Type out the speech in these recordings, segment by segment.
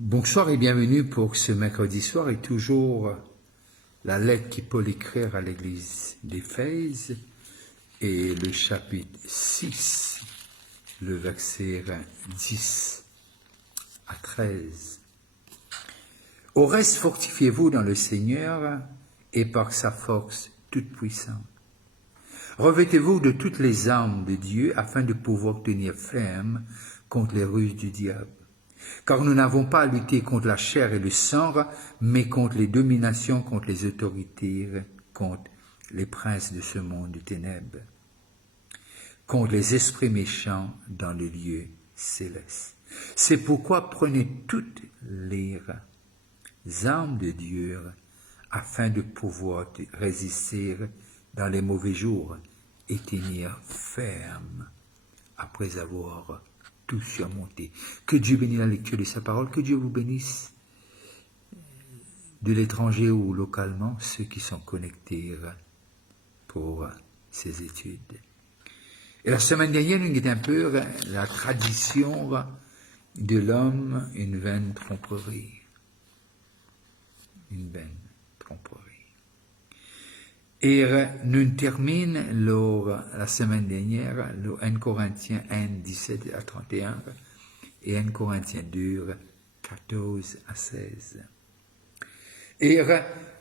Bonsoir et bienvenue pour ce mercredi soir et toujours la lettre qui Paul écrire à l'église d'Éphèse et le chapitre 6, le verset 10 à 13. Au reste, fortifiez-vous dans le Seigneur et par sa force toute puissante. Revêtez-vous de toutes les armes de Dieu afin de pouvoir tenir ferme contre les ruses du diable. Car nous n'avons pas à lutter contre la chair et le sang, mais contre les dominations, contre les autorités, contre les princes de ce monde de ténèbres, contre les esprits méchants dans le lieu céleste. C'est pourquoi prenez toutes les armes de Dieu afin de pouvoir résister dans les mauvais jours et tenir ferme après avoir tout surmonté. Que Dieu bénisse la lecture de sa parole, que Dieu vous bénisse de l'étranger ou localement, ceux qui sont connectés pour ces études. Et la semaine dernière, nous était un peu la tradition de l'homme, une vaine tromperie. Une vaine tromperie. Et nous terminons la semaine dernière, le 1 Corinthiens 1, 17 à 31 et 1 Corinthiens 2, 14 à 16. Et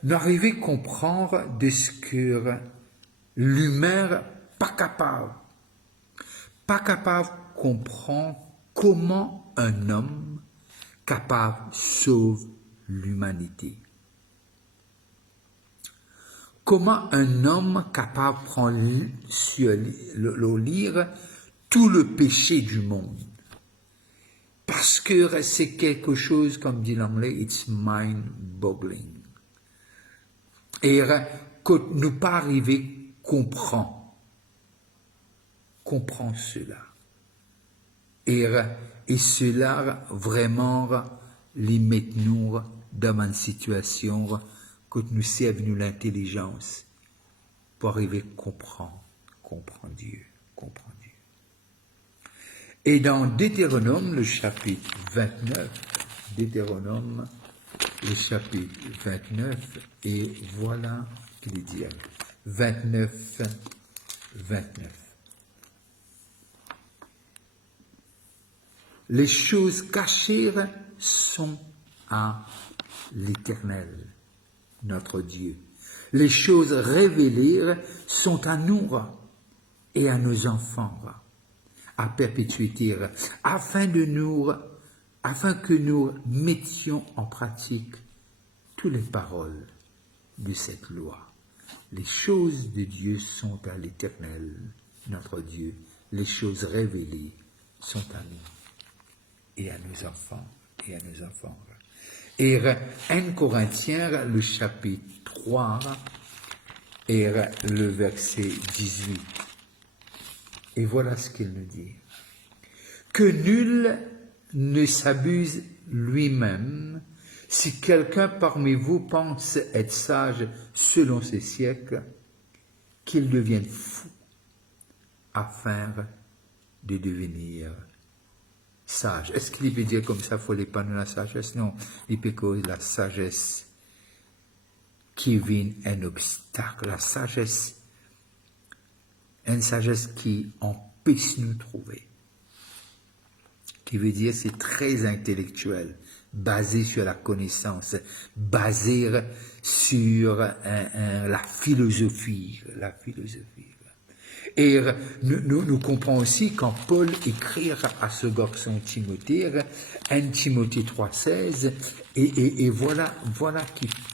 nous arrivons à comprendre de ce que l'humain pas capable de comprendre comment un homme capable sauve l'humanité. Comment un homme capable de prendre sur le lire tout le péché du monde. Parce que c'est quelque chose, comme dit l'anglais, it's mind-boggling. Et que nous pas arriver comprend cela. Et cela vraiment les met nous dans une situation que nous servons nous l'intelligence pour arriver à comprendre Dieu. Et dans Deutéronome, le chapitre 29, et voilà qu'il dit, 29. Les choses cachées sont à l'Éternel, notre Dieu. Les choses révélées sont à nous et à nos enfants, à perpétuité, afin que nous mettions en pratique toutes les paroles de cette loi. Les choses de Dieu sont à l'Éternel, notre Dieu. Les choses révélées sont à nous et à nos enfants Et 1 Corinthiens, le chapitre 3, et le verset 18. Et voilà ce qu'il nous dit. Que nul ne s'abuse lui-même. Si quelqu'un parmi vous pense être sage selon ses siècles, qu'il devienne fou afin de devenir sage. Est-ce qu'il peut dire comme ça, il faut les pas de la sagesse? Non, il peut cause la sagesse qui vient un obstacle, la sagesse, une sagesse qui empêche nous de trouver. Qui veut dire c'est très intellectuel, basé sur la connaissance, basé sur la philosophie. Et nous comprenons aussi quand Paul écrit à ce garçon Timothée, 1 Timothée 3,16, et voilà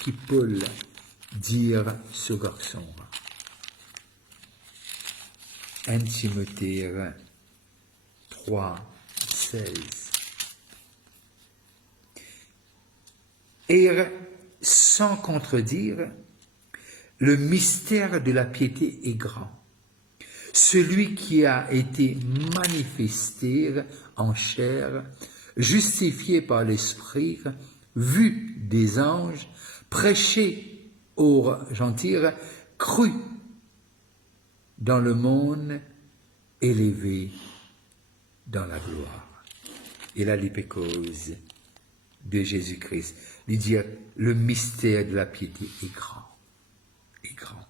qui Paul dire ce garçon. 1 Timothée 3,16. Et sans contredire, le mystère de la piété est grand. Celui qui a été manifesté en chair, justifié par l'Esprit, vu des anges, prêché aux gentils, cru dans le monde, élevé dans la gloire. Et là, l'hypécose de Jésus-Christ. Il dit, le mystère de la piété est grand. Est grand.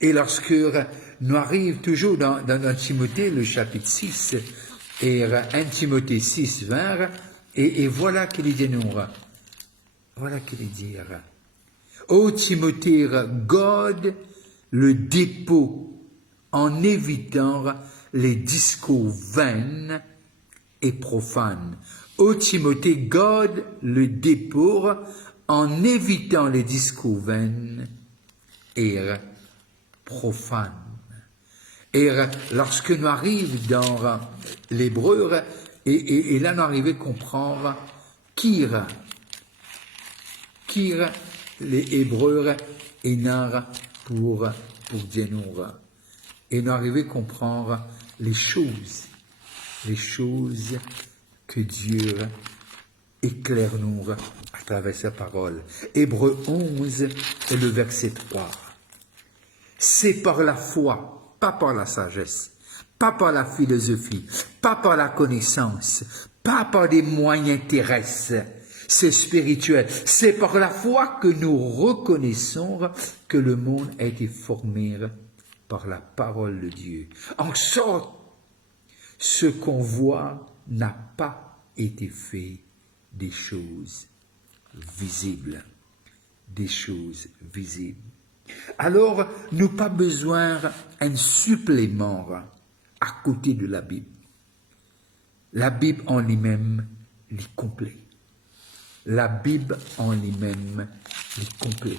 Et lorsque nous arrivons toujours dans Timothée, le chapitre 6, et 1 Timothée 6, 20, et voilà qu'il dit nous. Voilà qu'il dit. Ô Timothée, garde le dépôt en évitant les discours vains et profanes. Ô Timothée, garde le dépôt en évitant les discours vains et profanes. Et lorsque nous arrivons dans l'hébreu, et là nous arrivons à comprendre qui les hébreux et nar pour dire nous. Et nous arrivons à comprendre les choses que Dieu éclaire nous à travers sa parole. Hébreux 11 et le verset 3. C'est par la foi, pas par la sagesse, pas par la philosophie, pas par la connaissance, pas par des moyens terrestres. C'est spirituel. C'est par la foi que nous reconnaissons que le monde a été formé par la parole de Dieu. En sorte, ce qu'on voit n'a pas été fait des choses visibles. Des choses visibles. Alors, nous pas besoin d'un supplément à côté de la Bible. La Bible en lui-même est complète. La Bible en lui-même est complète.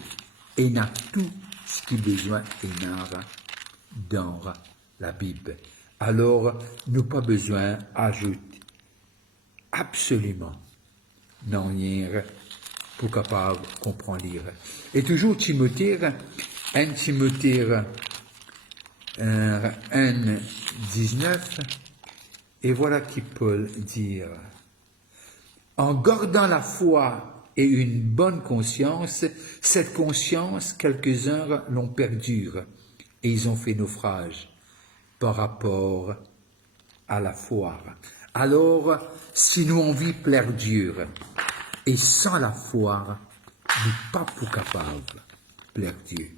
Et n'a tout ce qu'il besoin dans la Bible. Alors, nous pas besoin d'ajouter absolument non rien pour capable de comprendre. Et toujours Timothée, 1 Timothée 1, 19, et voilà qui Paul dit, en gardant la foi et une bonne conscience, cette conscience, quelques-uns l'ont perdue et ils ont fait naufrage par rapport à la foi. Alors, si nous envie plaire Dieu, et sans la foi, nous pas pour capable plaire Dieu.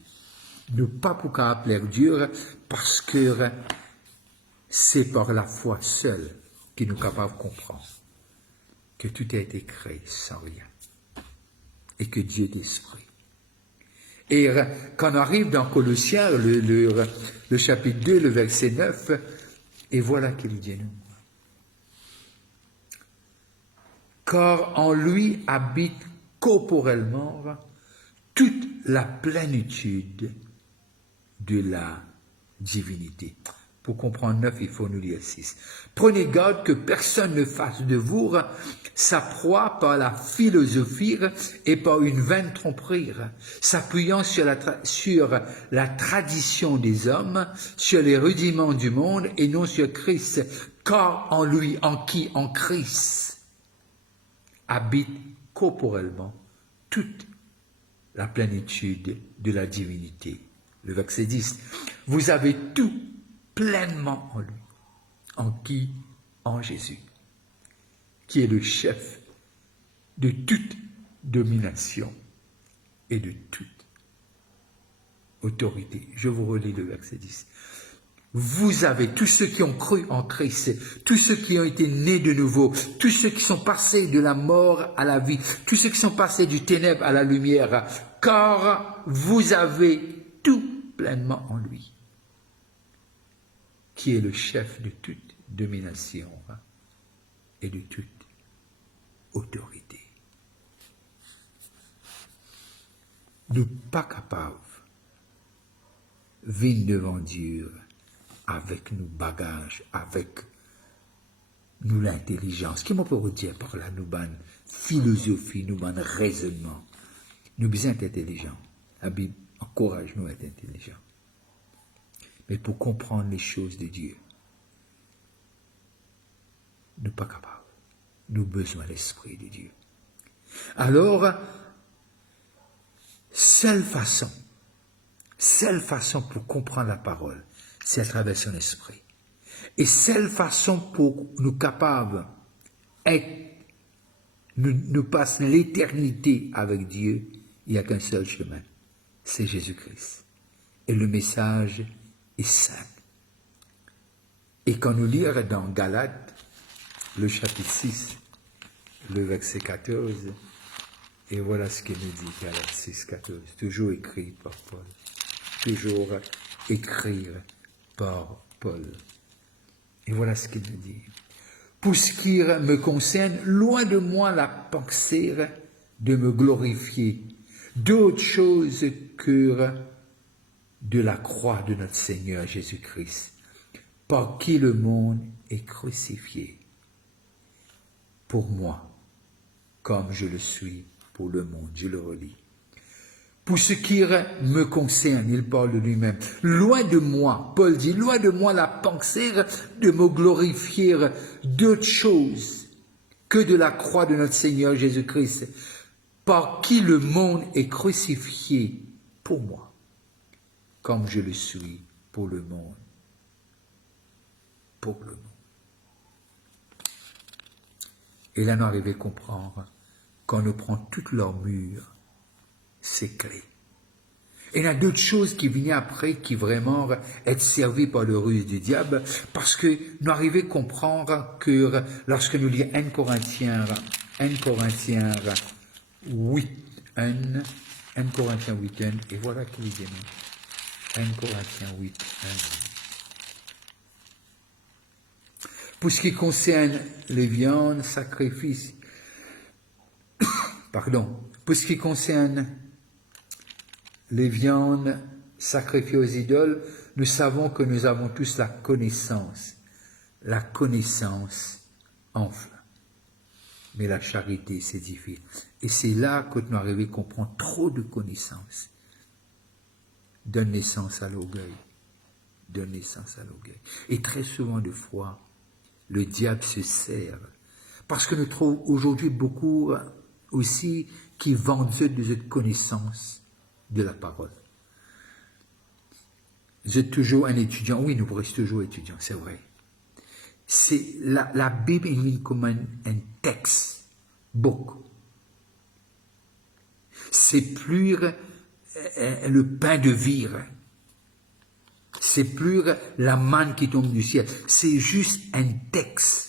Nous pas pour capable plaire Dieu parce que c'est par la foi seule que nous sommes capables de comprendre que tout a été créé sans rien et que Dieu est esprit. Et quand on arrive dans Colossiens, le chapitre 2, le verset 9, et voilà qu'il dit nous. Car en lui habite corporellement toute la plénitude de la divinité. Pour comprendre 9, il faut nous lire 6. Prenez garde que personne ne fasse de vous sa proie par la philosophie et par une vaine tromperie, s'appuyant sur la tradition des hommes, sur les rudiments du monde et non sur Christ, car en lui, en qui, en Christ, habite corporellement toute la plénitude de la divinité. Le verset 10. Vous avez tout pleinement en lui. En qui? En Jésus, qui est le chef de toute domination et de toute autorité. Je vous relis le verset 10. Vous avez tous ceux qui ont cru en Christ, tous ceux qui ont été nés de nouveau, tous ceux qui sont passés de la mort à la vie, tous ceux qui sont passés du ténèbre à la lumière, car vous avez tout pleinement en lui, qui est le chef de toute domination et de toute autorité. Nous pas capables de venir devant Dieu avec nos bagages, avec nous l'intelligence. Qu'est-ce qu'on peut dire par là, nous ban philosophie, nous ban raisonnement. Nous besoin d'être intelligents. La Bible encourage nous à être intelligents. Mais pour comprendre les choses de Dieu, nous pas capables. Nous avons besoin de l'Esprit de Dieu. Alors, seule façon pour comprendre la parole, c'est à travers son esprit. Et seule façon pour nous capables d'être nous passons l'éternité avec Dieu, il n'y a qu'un seul chemin, c'est Jésus-Christ. Et le message est simple. Et quand nous lisons dans Galates, le chapitre 6, le verset 14, et voilà ce qu'il nous dit, Galates 6, 14, toujours écrit par Paul. Toujours écrire par Paul. Et voilà ce qu'il nous dit. Pour ce qui me concerne, loin de moi la pensée de me glorifier d'autre chose que de la croix de notre Seigneur Jésus-Christ, par qui le monde est crucifié. Pour moi, comme je le suis pour le monde. Je le relis. Pour ce qui me concerne, il parle de lui-même. Loin de moi, Paul dit, loin de moi la pensée de me glorifier d'autre chose que de la croix de notre Seigneur Jésus-Christ, par qui le monde est crucifié pour moi, comme je le suis pour le monde. Pour le monde. Et là, nous arrivons à comprendre qu'on nous prend toute leur mur, c'est clé. Et il y a d'autres choses qui viennent après qui vraiment être servies par le ruse du diable, parce que nous arrivons à comprendre que lorsque nous lisons 1 Corinthiens 8, 1 Corinthiens 8, 1, et voilà qui dit 1 Corinthiens 8, 1. Pour ce qui concerne les viandes, sacrifices, pour ce qui concerne les viandes sacrifiées aux idoles, nous savons que nous avons tous la connaissance. La connaissance enfle. Mais la charité s'édifie. Et c'est là que nous arrivons à comprendre trop de connaissances. Donne naissance à l'orgueil. Donne naissance à l'orgueil. Et très souvent de fois, le diable se sert. Parce que nous trouvons aujourd'hui beaucoup aussi qui vendent de cette connaissance de la parole. Vous êtes toujours un étudiant. Oui, nous restons toujours étudiants, c'est vrai. C'est la Bible est comme un texte, book. C'est plus le pain de vie. C'est plus la manne qui tombe du ciel. C'est juste un texte.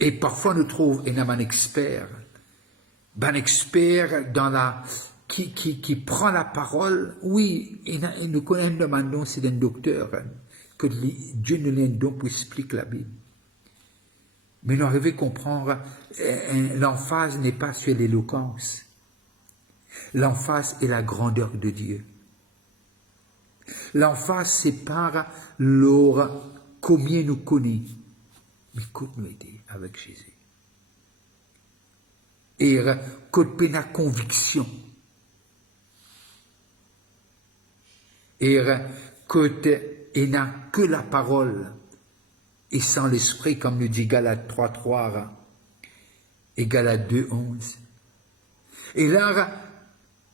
Et parfois nous trouvons un expert dans la qui prend la parole. Oui, et nous connaissons un demandons, c'est un docteur que Dieu nous donne un don pour expliquer la Bible. Mais nous arrivons à comprendre, l'emphase n'est pas sur l'éloquence. L'emphase est la grandeur de Dieu. L'emphase, c'est par combien nous connaissons. Mais qu'on nous aider avec Jésus. Et qu'on ait la conviction. Et qu'on n'a que la parole. Et sans l'esprit, comme nous dit Galates 3.3 et Galates 2.11. Et là,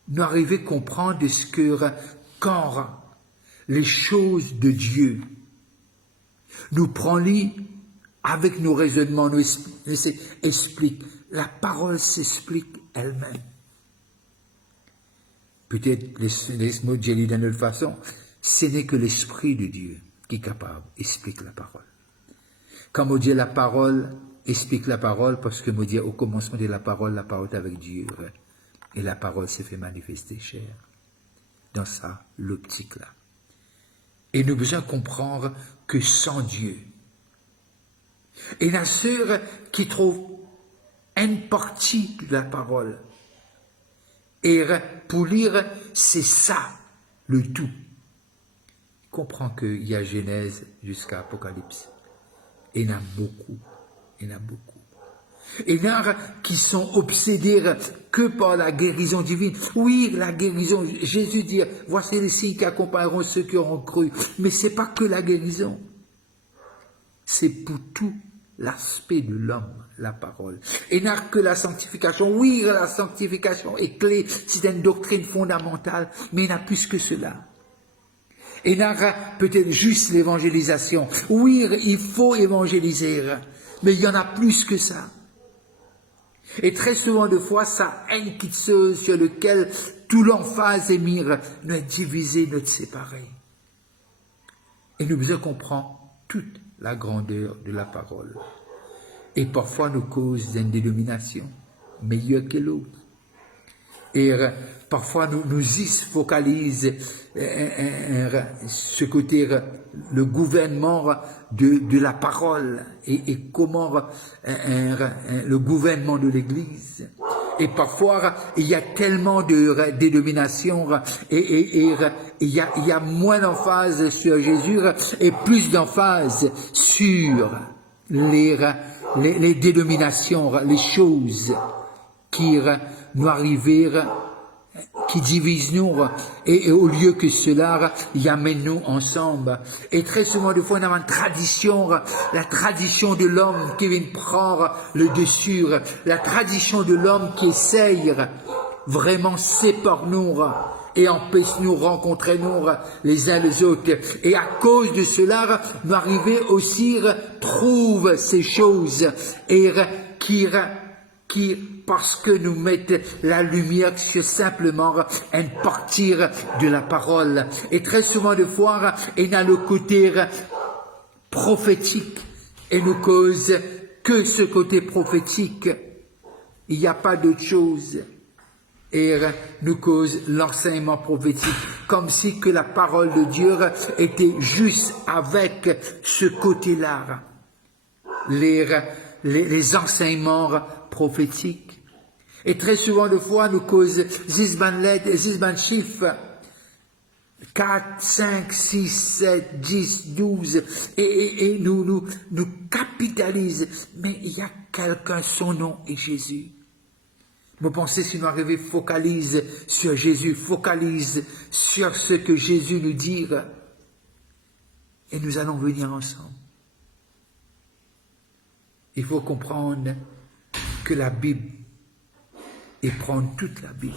nous arrivons à comprendre ce que quand les choses de Dieu nous prennent avec nos raisonnements, nous expliquent. La parole s'explique elle-même. Peut-être les mots de Jésus d'une autre façon, ce n'est que l'Esprit de Dieu qui est capable d'expliquer la parole. Quand on dit la parole, explique la parole, parce que on dit au commencement de la parole est avec Dieu. Et la parole s'est fait manifester chair. Dans ça, l'optique-là. Et nous avons besoin de comprendre que sans Dieu, et la sœur qui trouve une partie de la parole, et pour lire, c'est ça, le tout. Comprends qu'il y a Genèse jusqu'à Apocalypse. Et il y en a beaucoup. Il y en a beaucoup. Et il y en a qui sont obsédés que par la guérison divine. Oui, la guérison, Jésus dit, voici les signes qui accompagneront ceux qui auront cru. Mais ce n'est pas que la guérison. C'est pour tout l'aspect de l'homme, la parole. Et il n'y a que la sanctification. Oui, la sanctification est clé, c'est une doctrine fondamentale, mais il n'y a plus que cela. Et il y a peut-être juste l'évangélisation. Oui, il faut évangéliser. mais il y en a plus que ça. Et très souvent de fois, sa haine quitteuse sur lequel tout l'emphase est mis, nous diviser, nous séparer. Et nous besoin comprendre toute la grandeur de la parole. Et parfois nous cause une dénomination meilleure que l'autre. Et parfois nous y focalise ce côté, le gouvernement de la parole et comment le gouvernement de l'Église. Et parfois il y a tellement de dénominations et il y a moins d'emphase sur Jésus et plus d'emphase sur les dénominations, les choses qui nous arrivent, qui divisent nous, et au lieu que cela, y amène nous ensemble. Et très souvent, des fois, on a une tradition, la tradition de l'homme qui vient prendre le dessus, la tradition de l'homme qui essaye vraiment séparer nous et empêche nous rencontrer nous les uns les autres. Et à cause de cela, nous arrivons aussi trouve ces choses et qui parce que nous mettons la lumière sur simplement une partie de la parole. Et très souvent de fois, il y a le côté prophétique et nous cause que ce côté prophétique. Il n'y a pas d'autre chose. Et nous cause l'enseignement prophétique, comme si que la parole de Dieu était juste avec ce côté-là. Les enseignements prophétiques. Et très souvent de fois, nous causons zizban chiffres, 4, 5, 6, 7, 10, 12, et nous capitalisons. Mais il y a quelqu'un, son nom est Jésus. Vous pensez si nous arrivons, focalise sur Jésus, focalise sur ce que Jésus nous dit, et nous allons venir ensemble. Il faut comprendre que la Bible, et prendre toute la Bible,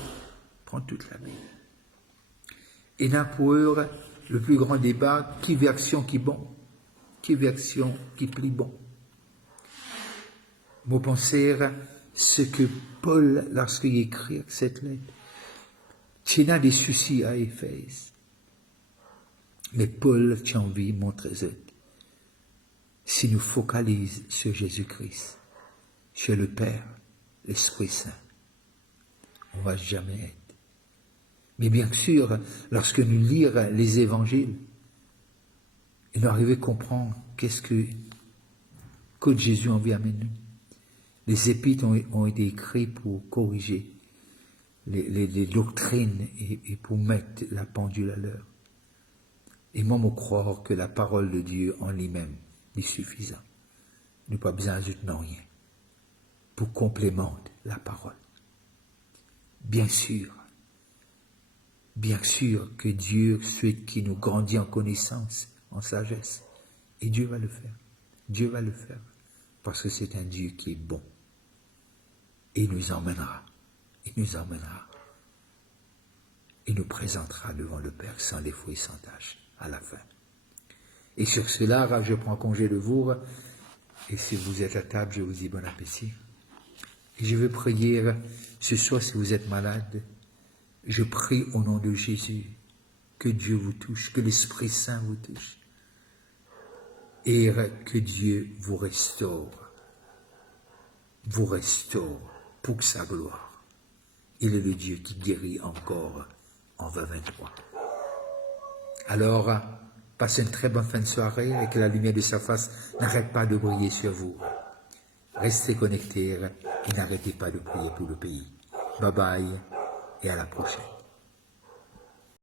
Et là pour eux, le plus grand débat, qui version qui bon, qui version qui plie bon. Vous pensez ce que Paul, lorsqu'il écrit cette lettre, il a des soucis à Éphèse. Mais Paul tient envie de montrer ça. Si nous focalisons sur Jésus-Christ, sur le Père, l'Esprit Saint, on ne va jamais être. Mais bien sûr, lorsque nous lisons les évangiles, et nous arrivons à comprendre qu'est-ce que Jésus envie amener nous. Les épîtres ont été écrits pour corriger les doctrines et pour mettre la pendule à l'heure. Et moi, je crois que la parole de Dieu en lui-même est suffisante. Nous n'avons pas besoin d'ajouter rien pour complémenter la parole. Bien sûr que Dieu souhaite qu'il nous grandisse en connaissance, en sagesse. Et Dieu va le faire. Dieu va le faire. Parce que c'est un Dieu qui est bon. Et il nous emmènera. Il nous présentera devant le Père sans défaut et sans tâche à la fin. Et sur cela, je prends congé de vous. Et si vous êtes à table, je vous dis bon appétit. Et je veux prier ce soir si vous êtes malade. Je prie au nom de Jésus que Dieu vous touche, que l'Esprit Saint vous touche. Et que Dieu vous restaure pour sa gloire. Il est le Dieu qui guérit encore en 2023. Alors, passez une très bonne fin de soirée et que la lumière de sa face n'arrête pas de briller sur vous. Restez connectés et n'arrêtez pas de prier pour le pays. Bye bye et à la prochaine.